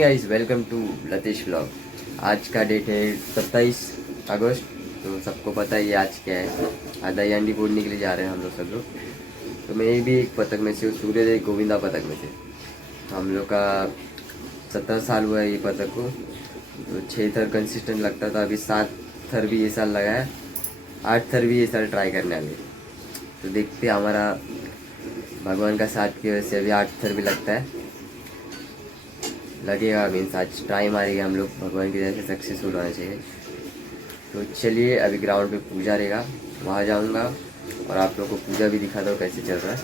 Morning guys, welcome to Latish vlog. आज का date है 27 अगस्त। तो सबको पता ही है आज क्या है। आज दही हांडी फोड़ने के लिए जा रहे हैं हम लोग सब लोग। तो मैं भी एक पतंग में से हूँ, सूर्य एक गोविंदा पतंग में से। तो हम लोग का 17 साल हुआ है ये पतंग को। तो 6 थर कंसिस्टेंट लगता था, अभी 7 थर भी ये साल लगा है, 8 थर भी ये साल ट्राई करने वाले। तो देखते हैं, हमारा भगवान का साथ की वजह से अभी 8 थर भी लगता है, लगेगा। मीन्स आज ट्राई मारेगा हम लोग, भगवान की जैसे सक्सेसफुल होना चाहिए। तो चलिए, अभी ग्राउंड पे पूजा रहेगा, वहाँ जाऊँगा और आप लोगों को पूजा भी दिखाता हूँ कैसे चल रहा है।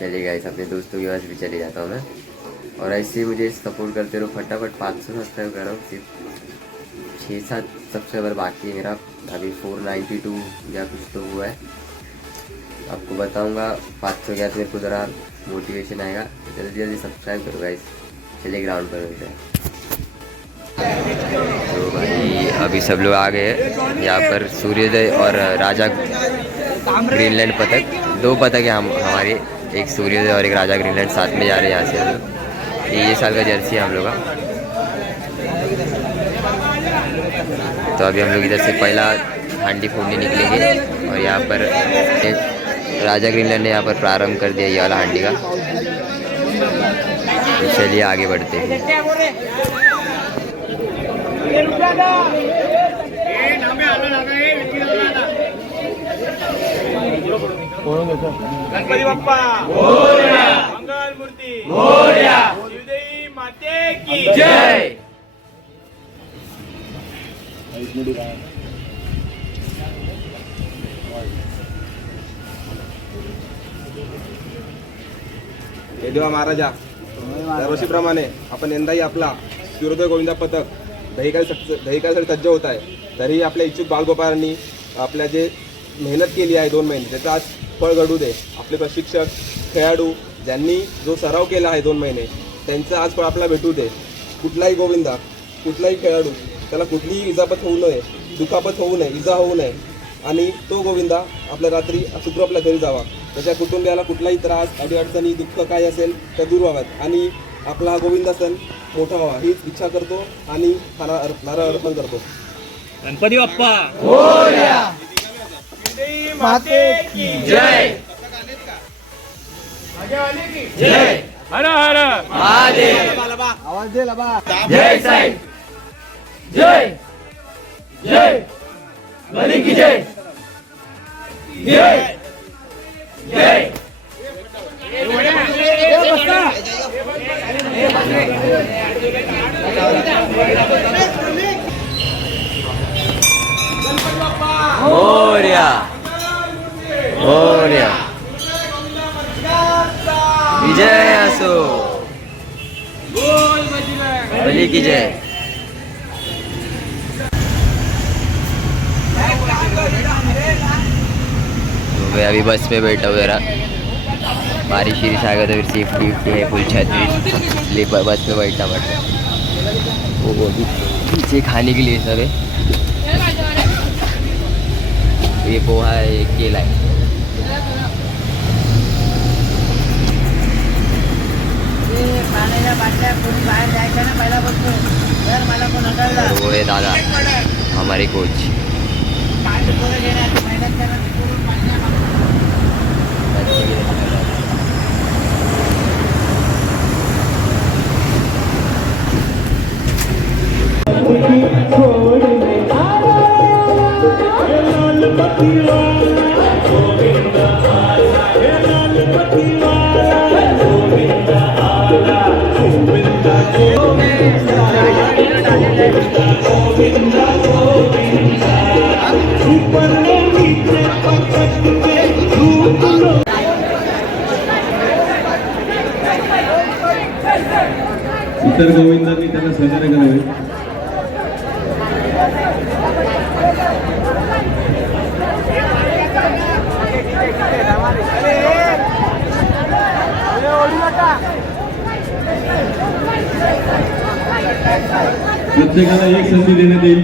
चलिए गाइस, अपने दोस्तों के पास भी चले जाता हूँ मैं। और ऐसे ही मुझे सपोर्ट करते रहो, फटाफट 500 सब्सक्राइब कर रहा हूँ। सिर्फ 6-7 सब्सक्राइबर बाकी है मेरा, अभी 492 या कुछ तो हुआ है। आपको बताऊँगा 500 गया तो मेरे को ज़रा मोटिवेशन आएगा। तो जल्दी जल्दी सब्सक्राइब करो गाइस। चलिए ग्राउंड पर मिलते हैं। तो भाई अभी सब लोग आ गए हैं यहाँ पर। सूर्योदय और राजा ग्रीनलैंड पतंग, 2 पतंग है हमारी, एक सूर्योदय और एक राजा ग्रीनलैंड साथ में जा रहे हैं यहाँ से हम लोग। ये साल का जर्सी है हम लोग का। तो अभी हम लोग इधर से पहला हांडी फोड़ने निकलेंगे और यहाँ पर एक राजा ग्रीनलैंड ने यहाँ पर प्रारंभ कर दिया ये वाला हांडी का। तो चलिए आगे बढ़ते हैं। गणपती बाप्पा मोरया, मंगल मूर्ती मोरया, शिवदेवी माते की जय। देवा महाराजा, दरवर्षीप्रमाणे आपण यंदाही आपला सूर्योदय गोविंदा पथक दहीकासाठी सज्ज होत आहे। तरीही आपल्या इच्छुक बालगोपाळांनी आपल्या जे मेहनत केली आहे 2 महिने, त्याचं आज फळ घडू दे। आपले प्रशिक्षक, खेळाडू ज्यांनी जो सराव केला आहे 2 महिने, त्यांचं आज फळ आपल्याला भेटू दे। कुठलाही गोविंदा, कुठलाही खेळाडू, त्याला कुठलीही इजापत होऊ नये, दुखापत होऊ नये, इजा होऊ नये आणि तो गोविंदा आपल्या रात्री सुखरूप आपल्या घरी जावा। त्याच्या कुटुंबियाला कुठलाही त्रास, अडीअडचणी, दुःख काय असेल त्या दूर व्हाव्यात आणि आपला हा गोविंदा सण मोठा व्हावा हीच इच्छा करतो आणि नारळ अर्पण करतो। गणपती बाप्पा मोरया, शिवदेवी माते की जय। जय हर हर महादेव। आवाज दे लबा। जय साई, जय जय बली की जय, जय जय। मोरया मोरया, विजय असो, बली की जय। तो मैं अभी बस में बैठा हुआ रहा, बारिश आ गया तो फिर सेफ्टी है फुल छत, इसलिए बस में बैठना पड़ता। वो भी पीछे खाने के लिए सब है। ये पोहा है, ये केला है। वो है दादा हमारे कोच। इतर गोविंदांनी त्यांना सहकार्य करावे। प्रत्येकाला एक संधी देण्यात येईल।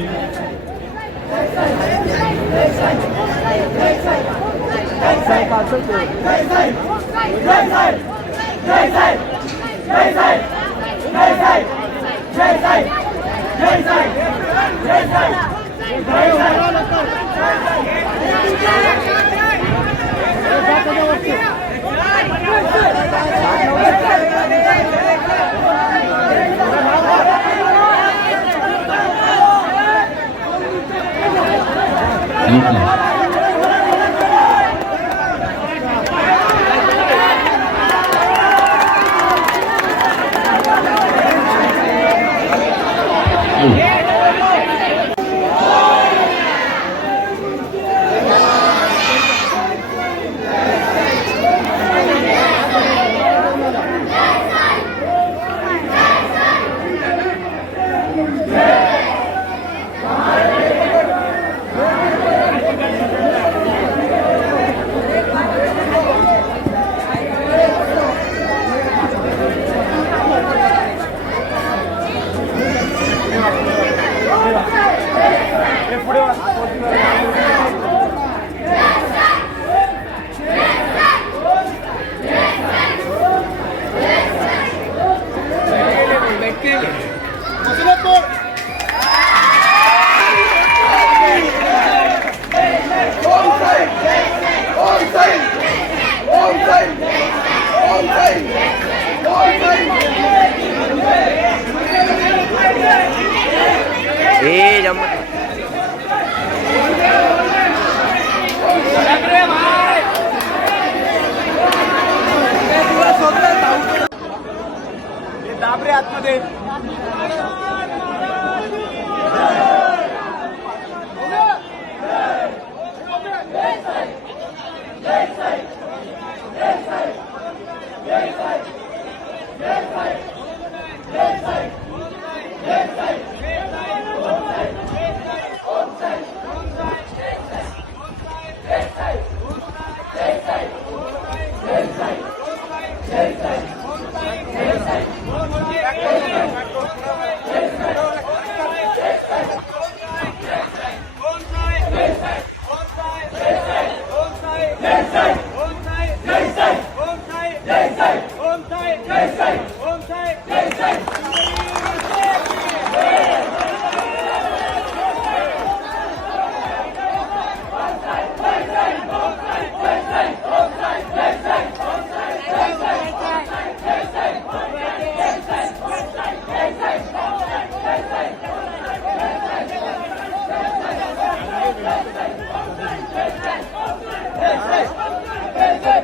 दाबरे आतमध्ये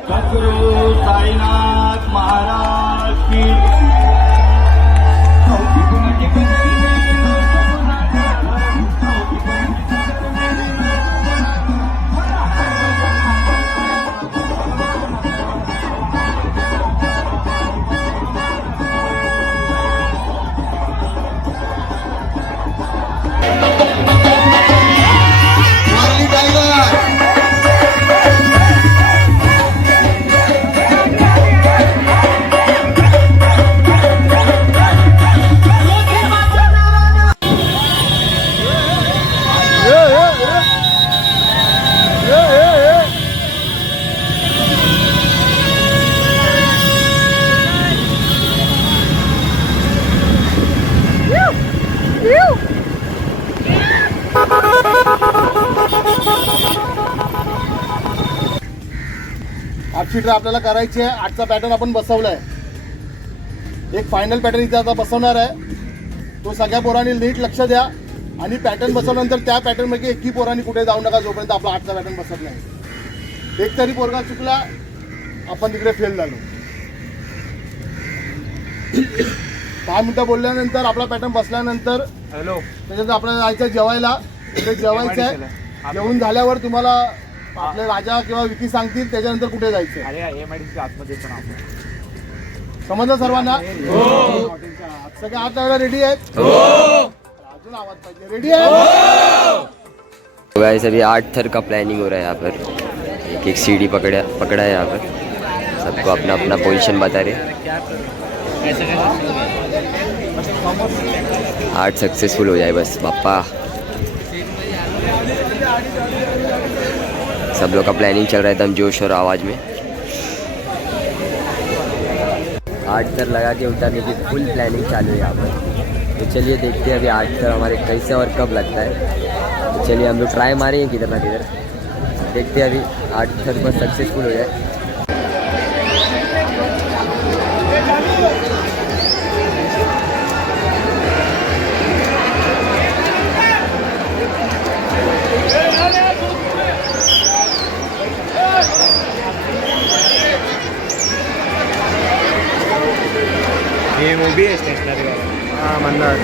सद्गुरु साईनाथ महाराज की आपशिटर आपल्याला करायची आहे. आजचा पॅटर्न आपण बसवलाय. एक फायनल पॅटर्न इथे आता बसवणार आहे. तो सगळ्या पोरांनी नीट लक्ष द्या आणि पॅटर्न बसवल्यानंतर त्या पॅटर्न मध्ये एकही पोरांनी कुठे जाऊ नका जोपर्यंत आपला आजचा पॅटर्न बसत नाही. एक तरी पोरगा चुकला आपण तिकडे फेल झालो. 10 मिनिटं बोलल्यानंतर आपला पॅटर्न बसल्यानंतर त्याच्यानंतर आपल्याला जायचं जेवायला. तिथे जेवायचं आहे. जेवून झाल्यावर तुम्हाला आपले राजा किंवा विकी सांगतील त्याच्यानंतर कुठे जायचं. समजलं सर्वांना. सगळे आत लावायला रेडी आहेत. अजून आवाज पाहिजे. रेडी आहे. तो गाइस अभी 8 थर का प्लानिंग हो रहा है यहाँ पर. एक एक सीढ़ी पकड़ा है यहाँ पर. सबको अपना अपना पोजीशन बता रहे. 8 सक्सेसफुल हो जाए बस बापा. सब लोग का प्लानिंग चल रहा है एकदम जोश और आवाज़ में. 8 थर लगा के उतरने की फुल प्लानिंग चालू है यहाँ पर. तो चलिए देखते हैं अभी 8 थर हमारे कैसे और कब लगता है। तो चलिए हम लोग ट्राई मारेंगे किधर ना किधर, देखते हैं अभी 8 थर बस सक्सेसफुल हो जाए। ये वो भी है स्टेशनरी वाला। हाँ मंदार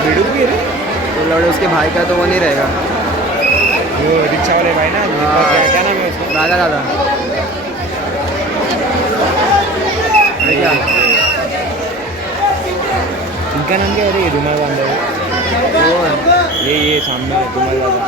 भिड़ू भी है तो लड़े उसके भाई का तो वो नहीं रहेगा। वो रिक्शा वाले भाई ना, क्या नाम है उसका? राधा राधा क्या इनका नाम क्या है? अरे ये रुमाल बांधा है वो ये सामने रुमाल बांधा।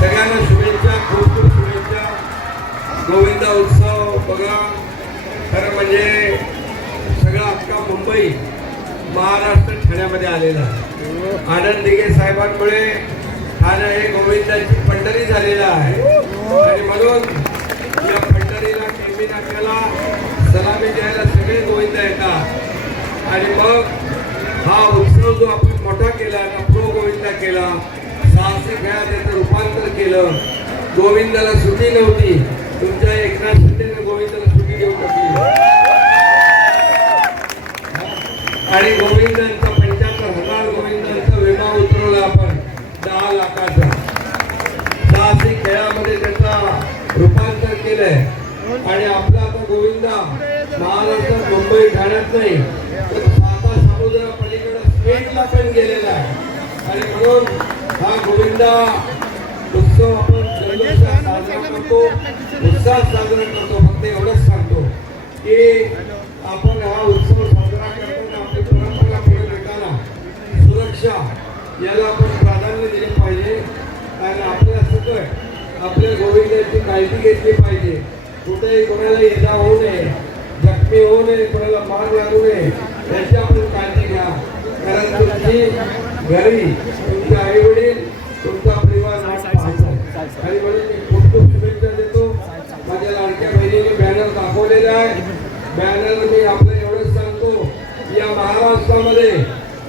सगळ्यांना शुभेच्छा, खूप खूप शुभेच्छा. गोविंदा उत्सव बघा, खरं म्हणजे सगळा अख्खा मुंबई महाराष्ट्र ठाण्यामध्ये आलेला आहे. आनंद दिघे साहेबांमुळे ठाणे हे गोविंदाची पंढरी झालेलं आहे आणि म्हणून या पंढरीला नेहमी नाक्याला सलामी द्यायला सगळे गोविंद येतात आणि मग हा उत्सव जो आपण मोठा केला प्रो गोविंदा केला, साहसी खेळात त्याचं रूपांतर केलं. गोविंदाला सुट्टी नव्हती, तुमच्या एकनाथ शिंदेने गोविंदाला सुट्टी देऊ टाकली आणि गोविंदांचा 75,000 गोविंदांचा विमा उतरवला आपण 10 लाखाचा. साहसी खेळामध्ये त्याचा रूपांतर केलंय आणि आपला आता गोविंदा महाराष्ट्रात मुंबई ठाण्यात नाही तर साता समुद्र पलीकडे स्पेनला पण गेलेला आहे आणि म्हणून हा गोविंदा उत्सव आपण जल्लोषात साजरा करतो, उत्साहात साजरा करतो. फक्त एवढंच सांगतो की आपण हा उत्सव साजरा करताना आपली परंपरा पुढे नेताना सुरक्षा याला आपण प्राधान्य दिले पाहिजे आणि आपल्या सकट आपल्या गोविंदाची काळजी घेतली पाहिजे. कुठेही कोणाला इजा होऊ नये, जखमी होऊ नये, कोणाला मार लागू नये याची आपण काळजी घ्या. कारण तुमची घरी तुमचे आई वडील तुमचा परिवार आणि म्हणून मी खूप खूप शुभेच्छा देतो. माझ्या लाडक्या बहिणीने बॅनर दाखवलेला आहे. बॅनर मी आपल्याला एवढंच सांगतो, या महाराष्ट्रामध्ये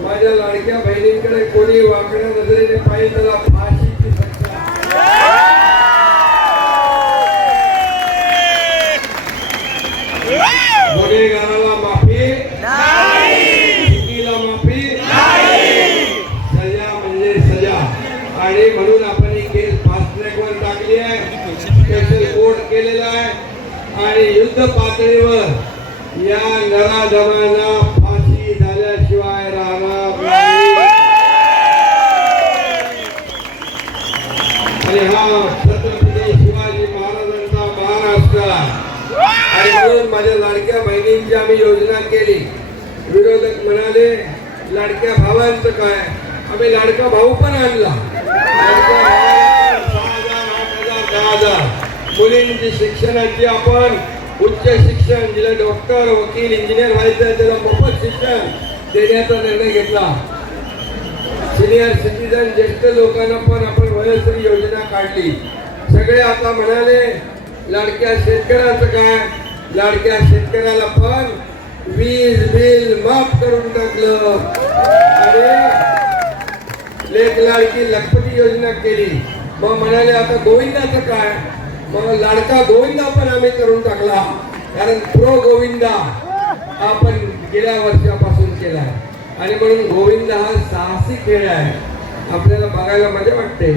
माझ्या लाडक्या बहिणींकडे कोणी वाकड्या नजरेने पाहिजे त्याला फाशीची शिक्षा. गुन्हेगाराला माफी चुकीला माफी सजा म्हणजे सजा. आणि म्हणून आपण ही केस फास्ट ट्रॅकवर टाकली आहे, स्पेशल कोर्ट केलेला आहे आणि युद्ध पातळीवर या नराधमांना फाशी झाल्याशिवाय राहणार नाही. आणि हा छत्रपती शिवाजी महाराजांचा महाराष्ट्र आणि म्हणून माझ्या लाडक्या बहिणींची आम्ही योजना केली. विरोधक म्हणाले लाडक्या भावांचं काय, आम्ही लाडका भाऊ पण आणला. 6,000, 8,000, 10,000 मुलींची शिक्षणाची आपण उच्च शिक्षण जिला डॉक्टर वकील इंजिनियर व्हायचं आहे त्याला मोफत शिक्षण देण्याचा निर्णय घेतला. सिनियर सिटीजन ज्येष्ठ लोकांना पण आपण वयोश्री योजना काढली. सगळे आता म्हणाले लाडक्या शेतकऱ्याचं काय, लाडक्या शेतकऱ्याला पण वीज बिल माफ करून टाकलं आणि लेक लाडकी लखपती योजना केली. मग म्हणाले आता गोविंदाचं काय, मग लाडका गोविंदा पण आम्ही करून टाकला. कारण प्रो गोविंदा आपण गेल्या वर्षापासून केला आहे आणि म्हणून गोविंदा हा साहसी खेळ आहे. आपल्याला बघायला मजा वाटते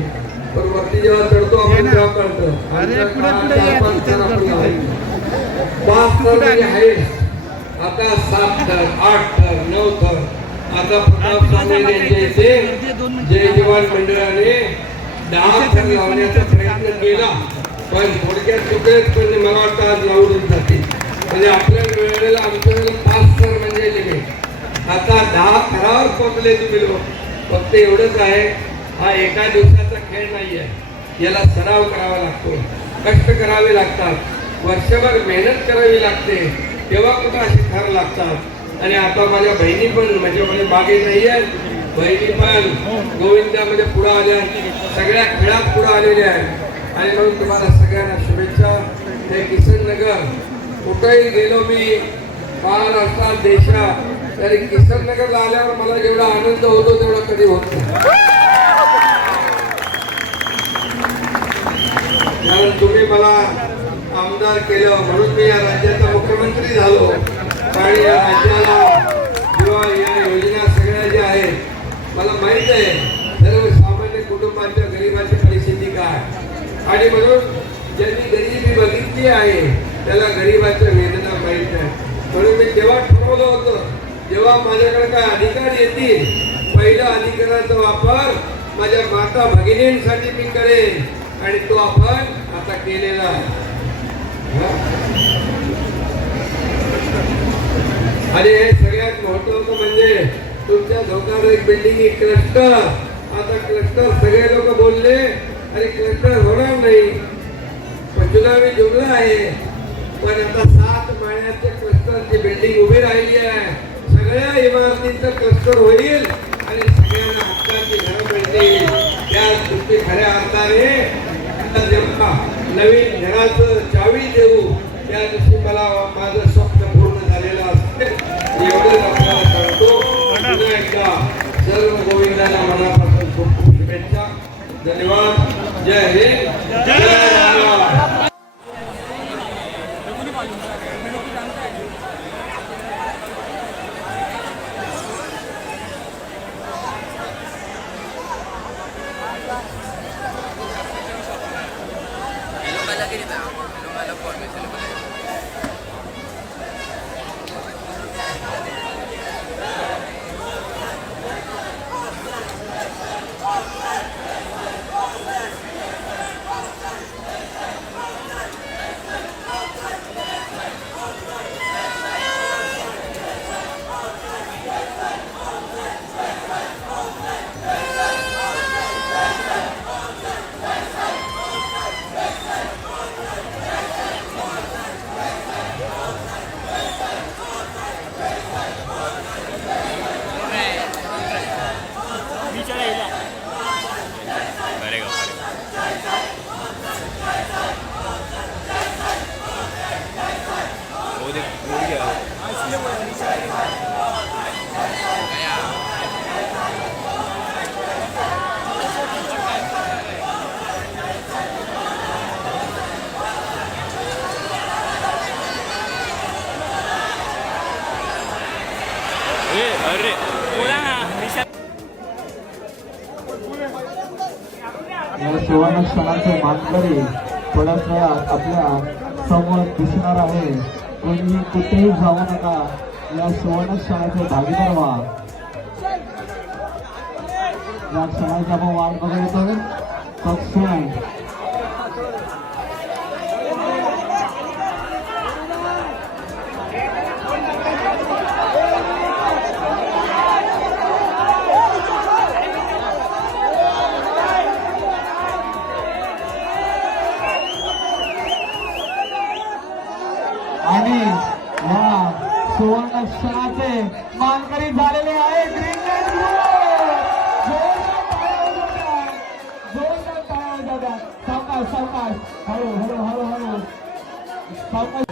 पण वरती जेव्हा चढतो आपण तेव्हा कळतं. 5 थर म्हणजे हायेस्ट, आता 7 थर 8 थर 9 थर. आता प्रताप सांगणे जय जवान मंडळाने 10 थर लावण्याचा प्रयत्न केला पण थोडक्यात चुकलेच. पण मला वाटतं आज लावून जाते म्हणजे आपल्या वेळेला आमच्या वेळेला 5 थर म्हणजे लिमिट. आता 10 थरावर पोहोचले तुम्ही लोक. फक्त एवढंच आहे, हा एका दिवसाचा खेळ नाही आहे, याला सराव करावा लागतो, कष्ट करावे लागतात, वर्षभर मेहनत करावी लागते, तेव्हा कुठं असे थर लागतात. आणि आता माझ्या बहिणी पण माझ्यामध्ये मागे नाही आहेत, बहिणी पण गोविंदामध्ये पुढे आल्या, सगळ्या खेळात पुढे आलेल्या आहेत. आणि म्हणून तुम्हाला सगळ्यांना शुभेच्छा. ते किसन नगर कुठेही गेलो मी महाराष्ट्रात देशात तरी किसन नगरला आल्यावर मला जेवढा आनंद होतो तेवढा कधी होत नाही. कारण तुम्ही मला आमदार केलं म्हणून मी या राज्याचा मुख्यमंत्री झालो आणि या राज्याला किंवा या योजना सगळ्या ज्या आहेत मला माहित आहे सर्वसामान्य कुटुंबाच्या गरिबाची परिस्थिती काय. आणि म्हणून ज्यांनी गरिबी बघितली आहे त्याला गरिबाच्या वेदना माहित आहे. म्हणून मी तेव्हा ठरवलं होतं जेव्हा माझ्याकडे काय अधिकार येतील पहिला अधिकाराचा वापर माझ्या माता भगिनींसाठी मी करेन आणि तो आपण आता केलेला आहे. आणि हे सगळ्यात महत्वाचं म्हणजे तुमच्या झोकावर एक बिल्डिंग क्लस्टर. आता क्लस्टर सगळे लोक बोलले अरे क्लस्टर होणार नाही, पंचनामे जुमला आहे पण आता 7 माळ्याच्या क्लस्टरची बिल्डिंग उभी राहिली आहे. सगळ्या इमारतींचं क्लस्टर होईल आणि सगळ्यांना हक्काची घरं मिळतील. त्या दृष्टी खऱ्या अर्थाने जेव्हा नवीन घराचं चावी देऊ त्या दिवशी मला माझं स्वप्न पूर्ण झालेलं असते. एवढंच आपल्याला सांगतो. पुन्हा एकदा सर्व गोविंदाला मनापासून खूप खूप शुभेच्छा. धन्यवाद. जय हिंद, जय महाराष्ट्र. या सुवर्ण क्षणाचे मानकरी थोड्याच वेळात आपल्या समोर दिसणार आहे. कोणीही कुठेही जाऊ नका. या सुवर्ण क्षणाचे भागीदार व्हा. या क्षणाची आपण वाट बघत येतोय. तत्क्षण आणि या सुवर्ण क्षणाचे मानकरी झालेले आहे ग्रीनलँड जोरदार टाळ्या वाजवूया. सावकाश सावकाश हळू हळू हळू हळू सावकाश.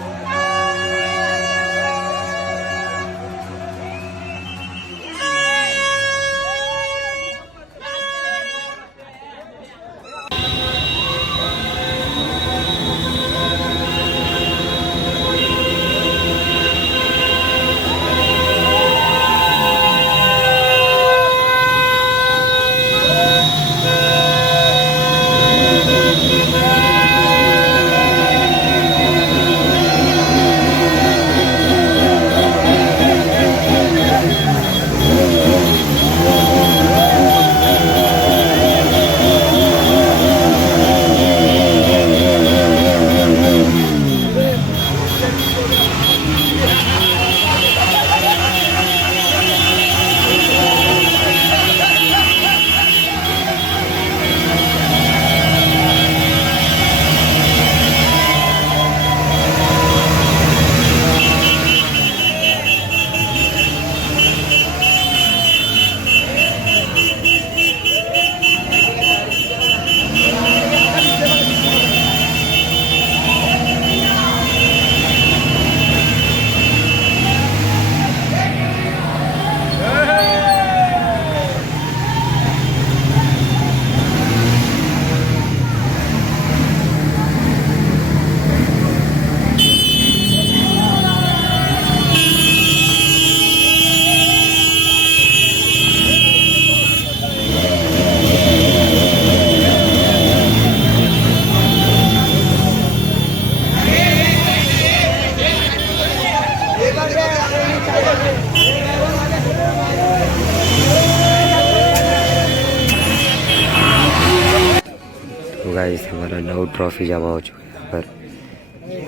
तो गाइस हमारा 9 ट्रॉफी जमा हो चुका है यहाँ पर.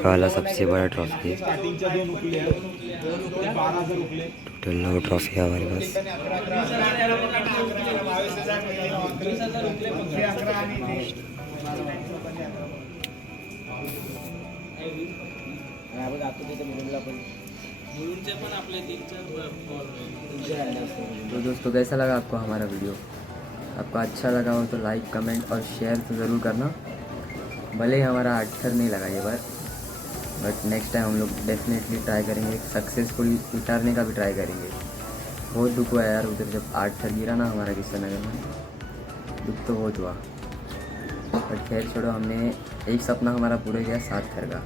वाला सबसे बड़ा ट्रॉफी है. टोटल 9 ट्रॉफी है हमारे पास. तो दोस्तों कैसा लगा आपको हमारा वीडियो? आपको अच्छा लगा हो तो लाइक कमेंट और शेयर तो ज़रूर करना। भले ही हमारा 8 थर नहीं लगा ये बार, बट नेक्स्ट टाइम हम लोग डेफिनेटली ट्राई करेंगे, सक्सेसफुल उतारने का भी ट्राई करेंगे। बहुत दुख हुआ यार उधर जब 8 थर गिरा ना हमारा किशन नगर में, दुख तो बहुत हुआ। बट खैर छोड़ो, हमने एक सपना हमारा पूरा गया 7 थर का।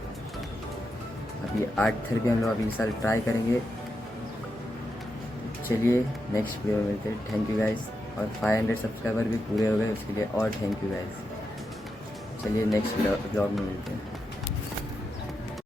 अभी 8 थर भी हम लोग अगले साल ट्राई करेंगे। चलिए नेक्स्ट वीडियो में मिलते हैं। Thank you guys. और 500 सब्सक्राइबर भी पूरे हो गए, उसके लिए और थैंक यू गाइस। चलिए नेक्स्ट ब्लॉग में मिलते हैं।